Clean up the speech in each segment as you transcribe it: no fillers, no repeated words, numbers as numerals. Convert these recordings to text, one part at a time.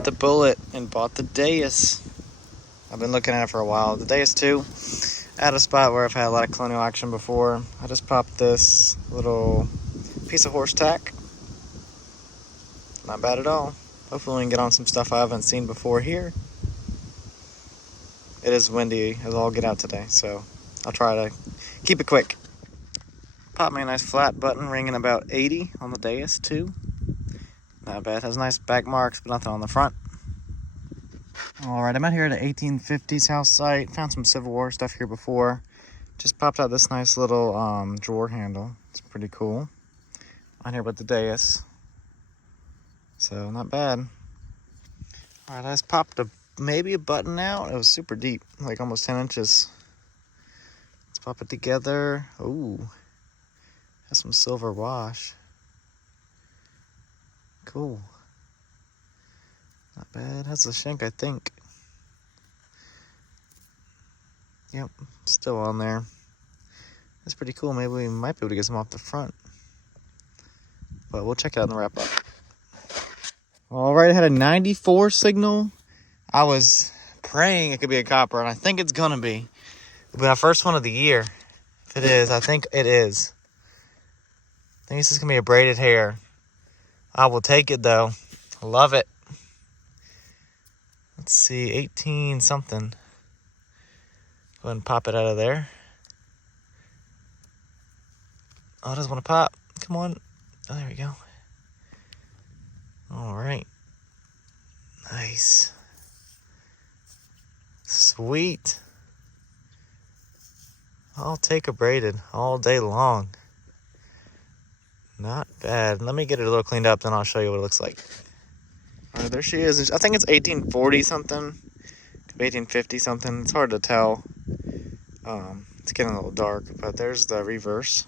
bit the bullet and bought the dais. I've been looking at it for a while. The dais 2, at a spot where I've had a lot of Colonial action before. I just popped this little piece of horse tack. Not bad at all. Hopefully we can get on some stuff I haven't seen before here. It is windy as all get out today, so I'll try to keep it quick. Pop me a nice flat button, ringing about 80 on the dais too. Not bad. Has nice back marks, but nothing on the front. Alright, I'm out here at an 1850s house site. Found some Civil War stuff here before. Just popped out this nice little drawer handle. It's pretty cool. On here with the dais. So, not bad. Alright, I just popped maybe a button out. It was super deep, like almost 10 inches. Let's pop it together. Ooh. Has some silver wash. Cool. Not bad. Has a shank, I think. Yep, still on there. That's pretty cool. Maybe we might be able to get some off the front. But we'll check it out in the wrap up. Alright, I had a 94 signal. I was praying it could be a copper, and I think it's gonna be. It'll be our first one of the year. If it is, I think it is. I think this is gonna be a braided hair. I will take it though. Love it. Let's see, 18 something. Go ahead and pop it out of there. Oh, it doesn't want to pop. Come on. Oh, there we go. All right. Nice. Sweet. I'll take a braided all day long. Not bad. Let me get it a little cleaned up, then I'll show you what it looks like. All right, there she is. I think it's 1840 something, 1850 something. It's hard to tell. It's getting a little dark, but there's the reverse.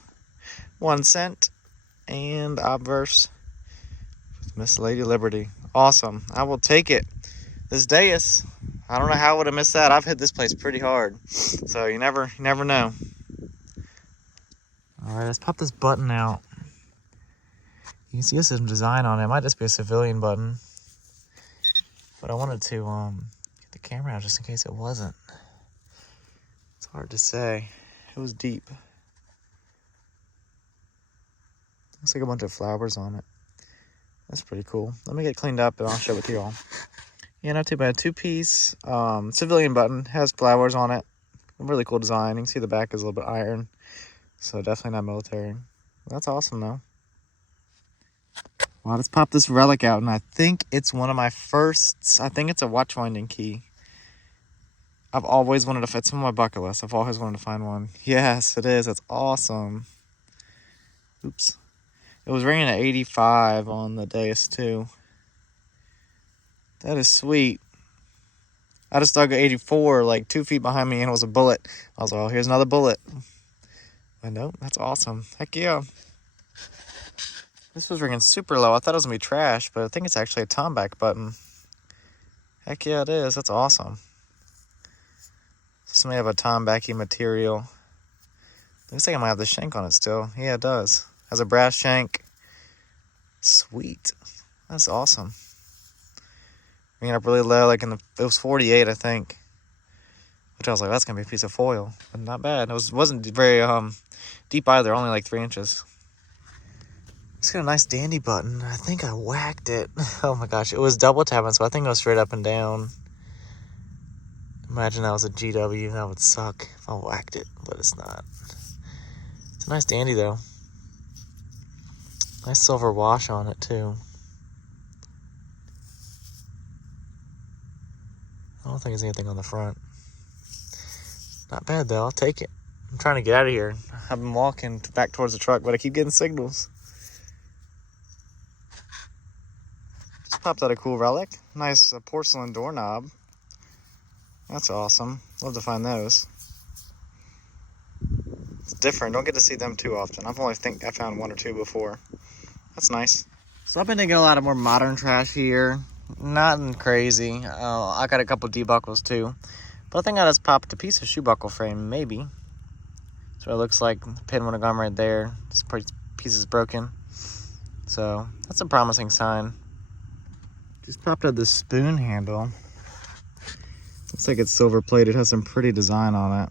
1 cent and obverse with Miss Lady Liberty. Awesome. I will take it. This dais, I don't know how I would have missed that. I've hit this place pretty hard, so you never know. All right, let's pop this button out. You can see there's some design on it. It might just be a civilian button. But I wanted to get the camera out just in case it wasn't. It's hard to say. It was deep. Looks like a bunch of flowers on it. That's pretty cool. Let me get it cleaned up and I'll show it to you all. Yeah, not too bad. 2-piece civilian button. Has flowers on it. Really cool design. You can see the back is a little bit iron. So definitely not military. That's awesome though. Well, let's pop this relic out, and I think it's one of my firsts. I think it's a watch winding key. I've always wanted to, it's on my bucket list. I've always wanted to find one. Yes, it is. That's awesome. Oops. It was ringing at 85 on the dais too. That is sweet. I just dug at 84, like 2 feet behind me, and it was a bullet. I was like, oh, here's another bullet. But nope, that's awesome. Heck yeah. This was ringing super low. I thought it was going to be trash, but I think it's actually a tomback button. Heck yeah, it is. That's awesome. So may have a tombacky material. Looks like I might have the shank on it still. Yeah, it does. Has a brass shank. Sweet. That's awesome. Ringing up really low, like it was 48, I think. Which I was like, that's going to be a piece of foil. But not bad. It wasn't very deep either, only like 3 inches. It's got a nice dandy button. I think I whacked it. Oh my gosh, it was double tapping, so I think it was straight up and down. Imagine that was a GW. That would suck if I whacked it, but it's not. It's a nice dandy though. Nice silver wash on it too. I don't think there's anything on the front. Not bad though, I'll take it. I'm trying to get out of here. I've been walking back towards the truck, but I keep getting signals. Popped out a cool relic. Nice porcelain doorknob. That's awesome. Love to find those. It's different. Don't get to see them too often. I found 1 or 2 before. That's nice. So I've been digging a lot of more modern trash here. Nothing crazy. I got a couple debuckles too. But I think I just popped a piece of shoe buckle frame, maybe. That's what it looks like. The pin would have gone right there. This piece is broken. So that's a promising sign. Just popped out this spoon handle. Looks like it's silver plated. Has some pretty design on it.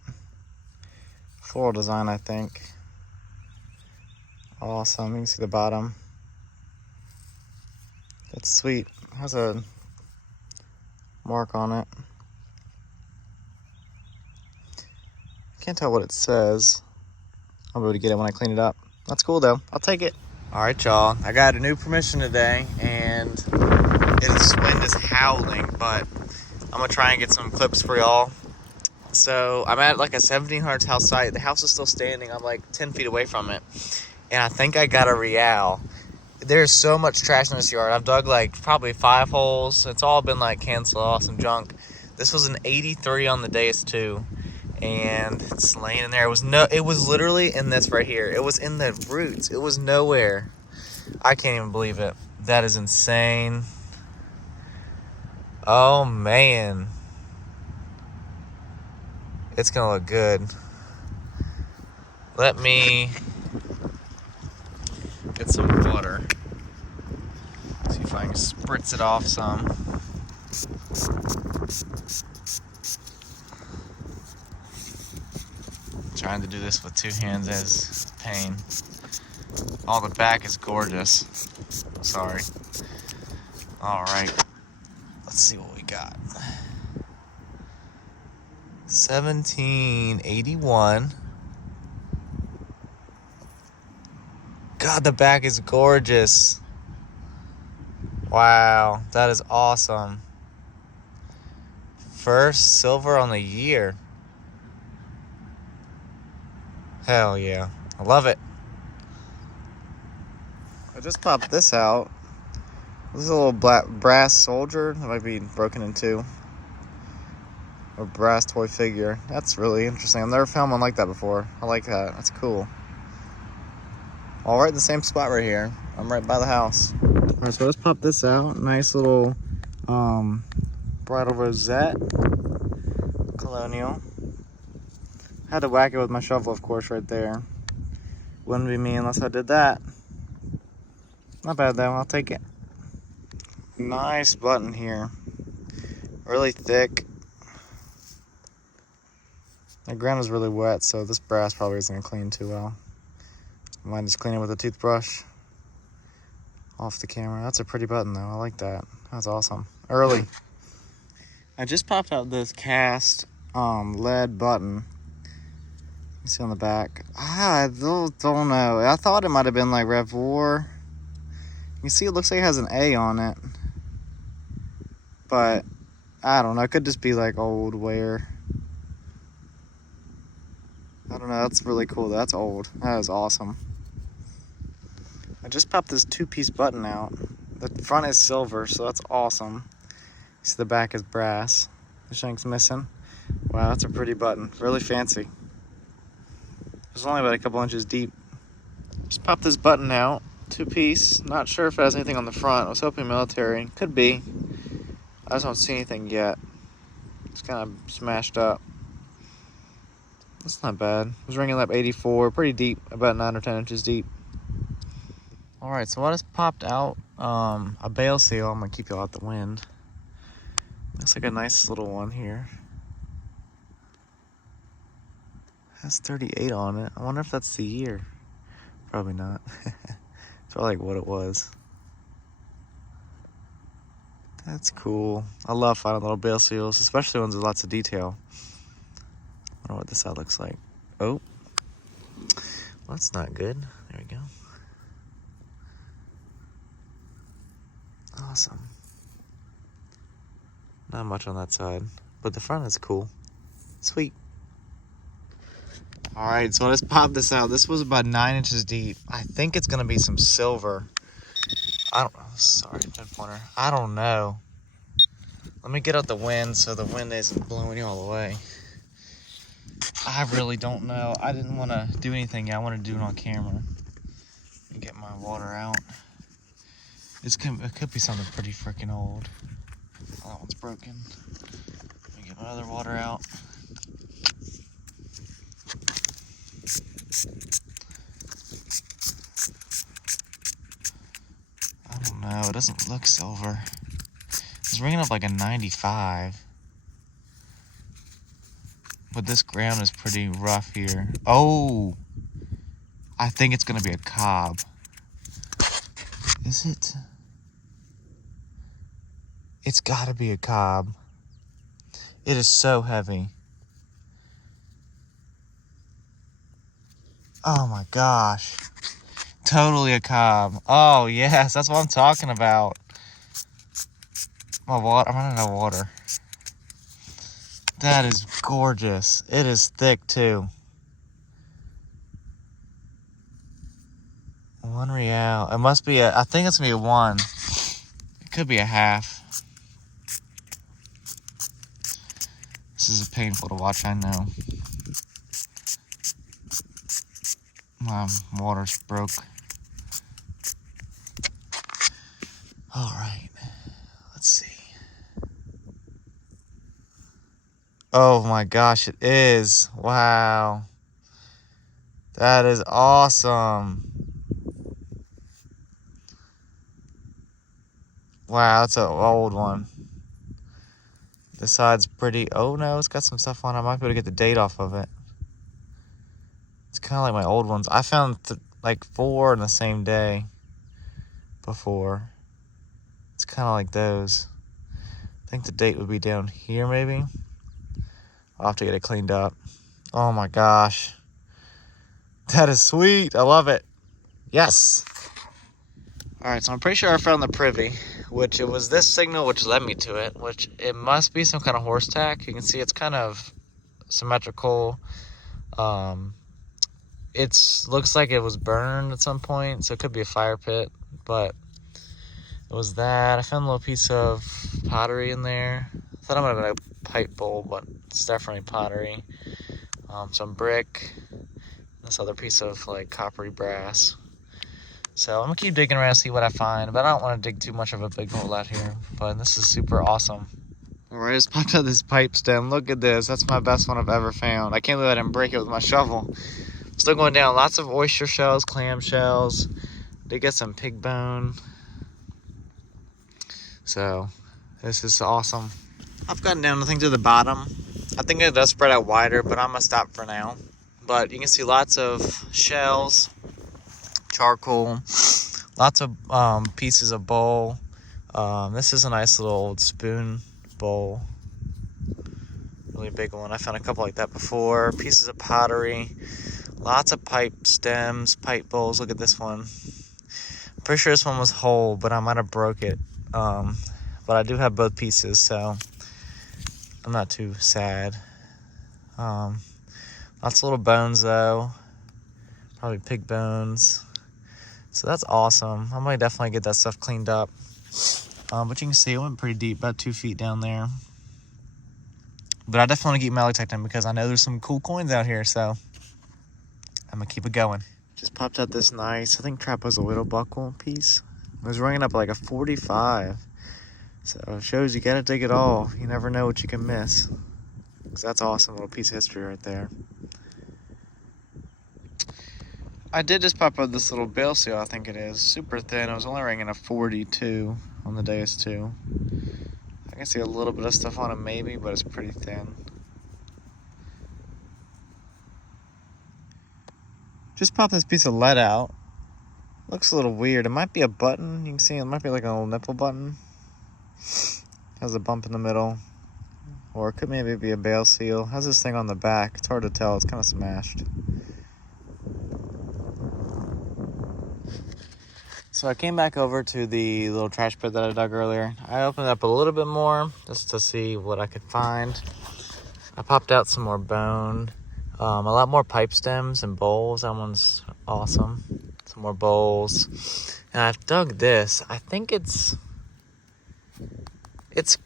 Floral design, I think. Awesome. You can see the bottom. That's sweet. Has a mark on it. Can't tell what it says. I'll be able to get it when I clean it up. That's cool though. I'll take it. All right, y'all. I got a new permission today, and its wind is howling, but I'm gonna try and get some clips for y'all. So I'm at like a 1700s house site. The house is still standing. I'm like 10 feet away from it, and I think I got a real. There's so much trash in this yard. I've dug like probably 5 holes. It's all been like canceled off, some junk. This was an 83 on the dais too, and it's laying in there. It was literally in this right here. It was in the roots. It was nowhere. I can't even believe it. That is insane. Oh man, it's gonna look good. Let me get some water. See if I can spritz it off some. Trying to do this with 2 hands is a pain. Oh, the back is gorgeous. Sorry. All right. Let's see what we got. 1781. God, the back is gorgeous. Wow, that is awesome. First silver on the year. Hell yeah. I love it. I just popped this out. This is a little black brass soldier. It might be broken in 2. A brass toy figure. That's really interesting. I've never found one like that before. I like that. That's cool. All right in the same spot right here. I'm right by the house. All right, so let's pop this out. Nice little bridal rosette. Colonial. Had to whack it with my shovel, of course, right there. Wouldn't be me unless I did that. Not bad though, I'll take it. Nice button here. Really thick. The ground is really wet, so this brass probably isn't gonna clean too well. I might just clean it with a toothbrush off the camera. That's a pretty button though, I like that. That's awesome. Early. I just popped out this cast lead button. You see on the back. I don't know. I thought it might have been like Revor. You can see it looks like it has an A on it. But I don't know. It could just be like old wear. I don't know. That's really cool. That's old. That is awesome. I just popped this 2-piece button out. The front is silver, so that's awesome. You see the back is brass. The shank's missing. Wow, that's a pretty button. Really fancy. It's only about a couple inches deep. Just pop this button out. 2-piece. Not sure if it has anything on the front. I was hoping military. Could be. I just don't see anything yet. It's kind of smashed up. That's not bad. It was ringing up 84. Pretty deep. About 9 or 10 inches deep. Alright, so I just popped out a bale seal. I'm going to keep you out the wind. Looks like a nice little one here. Has 38 on it. I wonder if that's the year. Probably not. It's probably like what it was. That's cool. I love finding little bale seals, especially ones with lots of detail. I wonder what this side looks like. Oh. Well, that's not good. There we go. Awesome. Not much on that side, but the front is cool. Sweet. All right, so let's pop this out. This was about 9 inches deep. I think it's gonna be some silver. Sorry, pinpointer. I don't know. Let me get out the wind so the wind isn't blowing you all away. I really don't know. I didn't want to do anything yet. I want to do it on camera and get my water out. It could be something pretty freaking old. Oh, that one's broken. Let me get my other water out. I don't know. It doesn't look silver. It's ringing up like a 95. But this ground is pretty rough here. Oh! I think it's gonna be a cob. Is it? It's gotta be a cob. It is so heavy. Oh my gosh. Totally a cob. Oh yes, that's what I'm talking about. My water, I'm running out of water. That is gorgeous. It is thick too. $1. It must be I think it's gonna be a 1. It could be a half. This is painful to watch, I know. My water's broke. All right, let's see. Oh my gosh, it is. Wow. That is awesome. Wow, that's an old one. This side's pretty, oh no, it's got some stuff on it. I might be able to get the date off of it. It's kind of like my old ones. I found like 4 in the same day before. It's kind of like those. I think the date would be down here maybe. I'll have to get it cleaned up. Oh my gosh. That is sweet. I love it. Yes. All right, so I'm pretty sure I found the privy, which it was this signal which led me to it, which it must be some kind of horse tack. You can see it's kind of symmetrical. It looks like it was burned at some point, so it could be a fire pit, but it was that. I found a little piece of pottery in there. I thought it might have been a pipe bowl, but it's definitely pottery. Some brick, this other piece of like coppery brass. So I'm gonna keep digging around, see what I find, but I don't want to dig too much of a big hole out here. But this is super awesome. All right, I just popped out this pipe stem. Look at this. That's my best one I've ever found. I can't believe I didn't break it with my shovel. Still going down. Lots of oyster shells, clam shells. Did get some pig bone. So this is awesome. I've gotten down, I think, to the bottom. I think it does spread out wider, but I'm gonna stop for now. But you can see lots of shells, charcoal, lots of pieces of bowl. This is a nice little old spoon bowl, really big one. I found a couple like that before. Pieces of pottery, lots of pipe stems, pipe bowls. Look at this one. I'm pretty sure this one was whole, but I might have broke it. But I do have both pieces, so I'm not too sad. Lots of little bones though, probably pig bones. So that's awesome. I might definitely get that stuff cleaned up. But you can see it went pretty deep, about 2 feet down there. But I definitely want to keep malodecting because I know there's some cool coins out here, so I'm gonna keep it going. Just popped out this nice, I think trapezoidal buckle piece. It was ringing up like a 45. So it shows you gotta dig it all. You never know what you can miss. Because that's awesome, little piece of history right there. I did just pop out this little bale seal, I think it is. Super thin. It was only ringing a 42 on the Deus 2. I can see a little bit of stuff on it maybe, but it's pretty thin. Just pop this piece of lead out. Looks a little weird. It might be a button. You can see it might be like a little nipple button. Has a bump in the middle. Or it could maybe be a bale seal. Has this thing on the back. It's hard to tell. It's kind of smashed. So I came back over to the little trash pit that I dug earlier. I opened it up a little bit more just to see what I could find. I popped out some more bone. A lot more pipe stems and bowls. That one's awesome. Some more bowls. And I've dug this. I think it's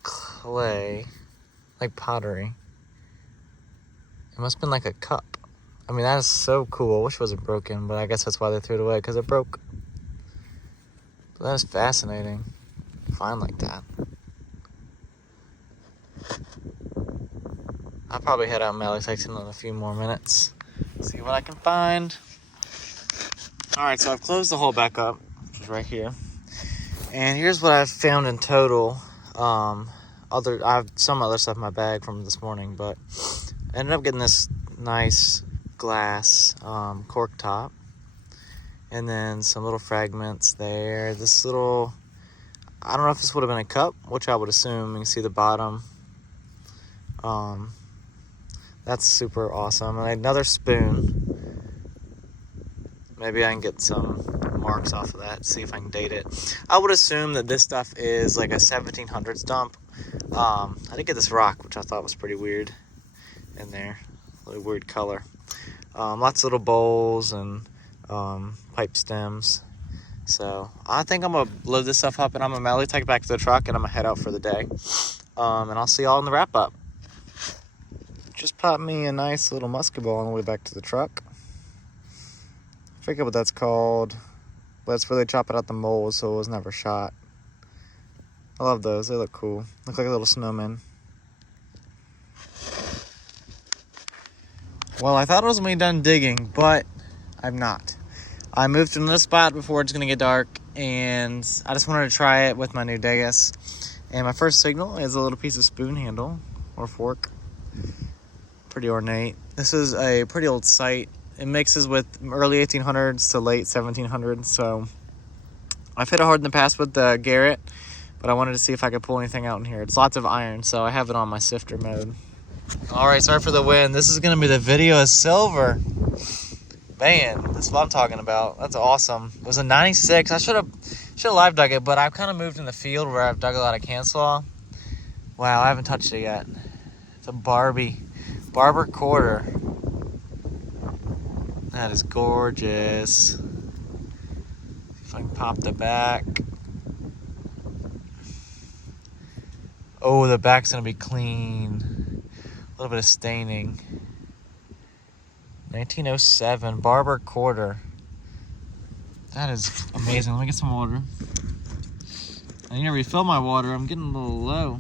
clay, like pottery. It must have been like a cup. I mean, that is so cool. I wish it wasn't broken, but I guess that's why they threw it away, because it broke. But that is fascinating. Find like that. I'll probably head out malodecting in a few more minutes. See what I can find. Alright, so I've closed the hole back up, which is right here. And here's what I've found in total. I have some other stuff in my bag from this morning, but I ended up getting this nice glass cork top, and then some little fragments there. This little, I don't know if this would have been a cup, which I would assume. You can see the bottom. That's super awesome. And another spoon. Maybe I can get some marks off of that, see if I can date it. I would assume that this stuff is like a 1700s dump. I did get this rock, which I thought was pretty weird in there. Really weird color. Lots of little bowls and pipe stems. So I think I'm going to load this stuff up and I'm going to manually take it back to the truck and I'm going to head out for the day. And I'll see y'all in the wrap up. Just popped me a nice little musket ball on the way back to the truck. I forget what that's called, but it's where they chop it out the mold so it was never shot. I love those, they look cool. Look like a little snowman. Well, I thought I was going to be done digging, but I'm not. I moved to another spot before it's going to get dark, and I just wanted to try it with my new dais. And my first signal is a little piece of spoon handle or fork. Pretty ornate. This is a pretty old site. It mixes with early 1800s to late 1700s, so I've hit it hard in the past with the Garrett, but I wanted to see if I could pull anything out in here. It's lots of iron, so I have it on my sifter mode. All right, sorry for the wind. This is gonna be the video of silver. Man, that's what I'm talking about. That's awesome. It was a 96. I should have live dug it, but I've kind of moved in the field where I've dug a lot of cancel. Wow, I haven't touched it yet. It's a Barber quarter. That is gorgeous. See if I can pop the back. Oh, the back's gonna be clean. A little bit of staining. 1907 Barber quarter. That is amazing. Let me get some water. I need to refill my water. I'm getting a little low.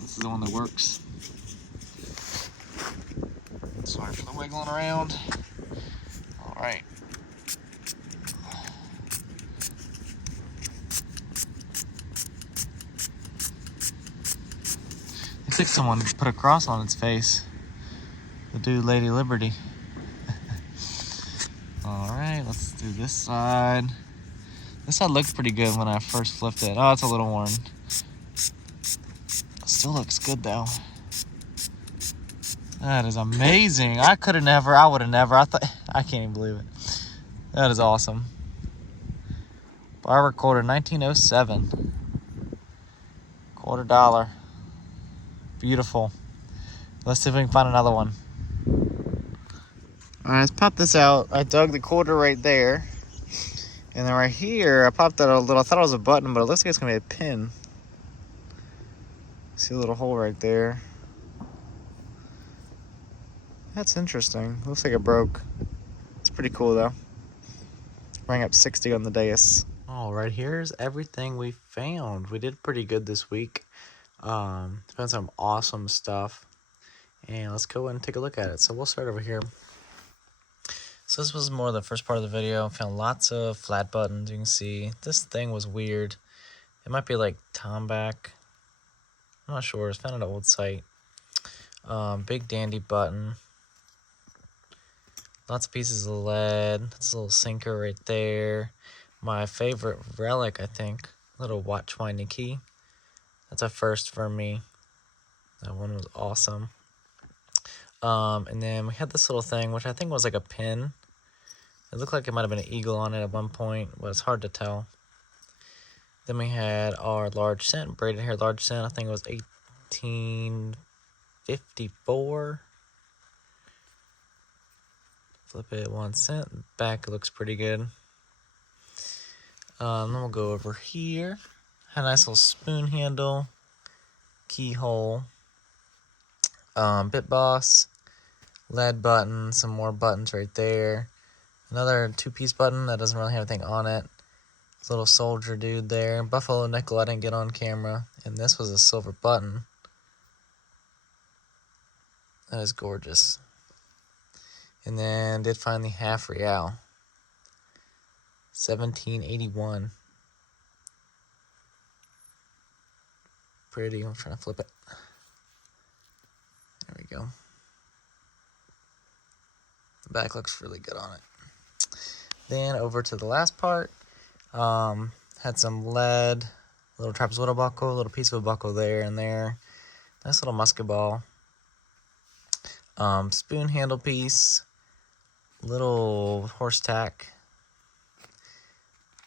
This is the one that works. Sorry for the wiggling around. All right. Looks like someone put a cross on its face. The dude, Lady Liberty. All right, let's do this side. This side looked pretty good when I first flipped it. Oh, it's a little worn. Still looks good though. That is amazing. I would have never. I can't even believe it. That is awesome. Barber quarter, 1907. $quarter. Beautiful. Let's see if we can find another one. All right, let's pop this out. I dug the quarter right there. And then right here, I popped out a little, I thought it was a button, but it looks like it's gonna be a pin. See a little hole right there. That's interesting. Looks like it broke. It's pretty cool though. Rang up 60 on the dais. All right, here's everything we found. We did pretty good this week. Found some awesome stuff. And let's go and take a look at it. So we'll start over here. So this was more the first part of the video. Found lots of flat buttons. You can see this thing was weird. It might be like Tomback. I'm not sure. It's found at an old site. Big dandy button. Lots of pieces of lead. That's a little sinker right there. My favorite relic, I think. Little watch winding key. That's a first for me. That one was awesome. And then we had this little thing, which I think was like a pin. It looked like it might have been an eagle on it at one point, but it's hard to tell. Then we had our large cent, braided hair large cent. I think it was 1854. Flip it 1 cent. Back looks pretty good. Then we'll go over here. Had a nice little spoon handle, keyhole, bit boss, lead button, some more buttons right there. Another 2-piece button that doesn't really have anything on it. Little soldier dude there. Buffalo nickel I didn't get on camera. And this was a silver button. That is gorgeous. And then did find the half real. 1781. pretty. I'm trying to flip it. There we go. The back looks really good on it. Then over to the last part. Had some lead, little trapezoidal buckle, little piece of a buckle there and there. Nice little musket ball. Spoon handle piece. Little horse tack.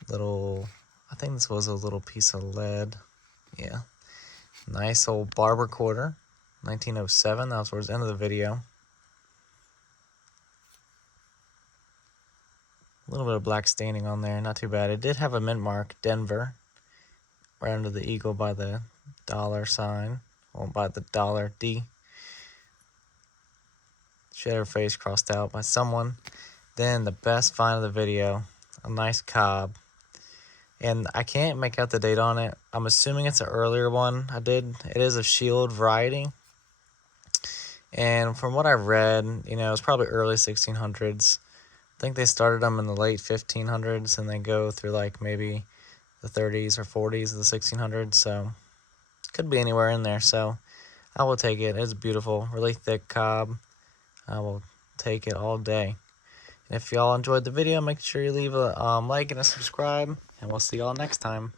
I think this was a little piece of lead. Yeah. Nice old barber quarter. 1907. That was towards the end of the video. A little bit of black staining on there. Not too bad. It did have a mint mark, Denver. Right under the eagle by the dollar sign. Or by the dollar D. She had her face crossed out by someone. Then the best find of the video. A nice cob. And I can't make out the date on it. I'm assuming it's an earlier one I did. It is a shield variety. And from what I read, you know, it's probably early 1600s. I think they started them in the late 1500s and they go through like maybe the 30s or 40s of the 1600s. So could be anywhere in there. So I will take it. It's beautiful, really thick cob. I will take it all day. And if y'all enjoyed the video, make sure you leave a like and a subscribe. And we'll see y'all next time.